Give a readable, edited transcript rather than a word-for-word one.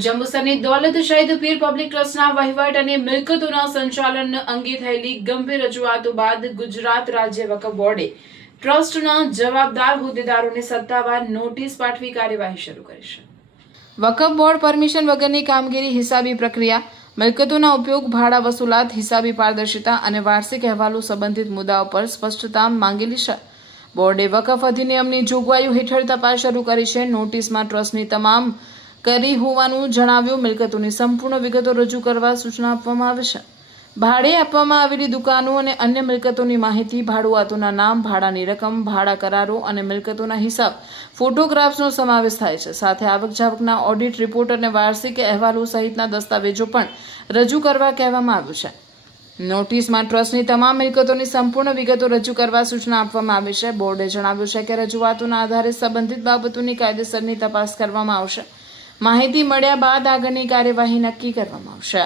જંબુસરની દૌલત શહીદ પીર પબ્લિક ટ્રસ્ટના વહીવટ અને મિલકતોના સંચાલન અંગે થયેલી ગંભીર રજૂઆતો બાદ ગુજરાત રાજ્ય વકફ બોર્ડે ટ્રસ્ટના જવાબદાર હોદ્દેદારોને સત્તાવાર નોટિસ પાઠવી કાર્યવાહી શરૂ કરી છે. વકફ બોર્ડ પરમિશન વગરની કામગીરી, હિસાબી પ્રક્રિયા, મિલકતોના ઉપયોગ, ભાડા વસૂલાત, હિસાબી પારદર્શિતા અને વાર્ષિક અહેવાલો સંબંધિત મુદ્દાઓ પર સ્પષ્ટતા માંગેલી છે. બોર્ડે વકફ અધિનિયમની જોગવાઈઓ હેઠળ તપાસ શરૂ કરી છે. નોટિસમાં ટ્રસ્ટની તમામ કરી હોવાનું જણાવ્યું. મિલકતોની સંપૂર્ણ વિગતો રજૂ કરવા સૂચના આપવામાં આવી છે. ભાડે આપવામાં આવેલી દુકાનો અને અન્ય મિલકતોની માહિતી, ભાડુઆતોના નામ, ભાડાની રકમ, ભાડા કરારો અને મિલકતોના હિસાબ, ફોટોગ્રાફ્સનો સમાવેશ થાય છે. સાથે આવક-જાવકના ઓડિટ રિપોર્ટ અને વાર્ષિક અહેવાલો સહિતના દસ્તાવેજો પણ રજૂ કરવા કહેવામાં આવ્યું છે. નોટિસમાં ટ્રસ્ટની તમામ મિલકતોની સંપૂર્ણ વિગતો રજૂ કરવા સૂચના આપવામાં આવી છે. બોર્ડે જણાવ્યું છે કે રજૂઆતોના આધારે સંબંધિત બાબતોની કાયદેસરની તપાસ કરવામાં આવશે. માહિતી મળ્યા બાદ આગળની કાર્યવાહી નક્કી કરવામાં આવશે.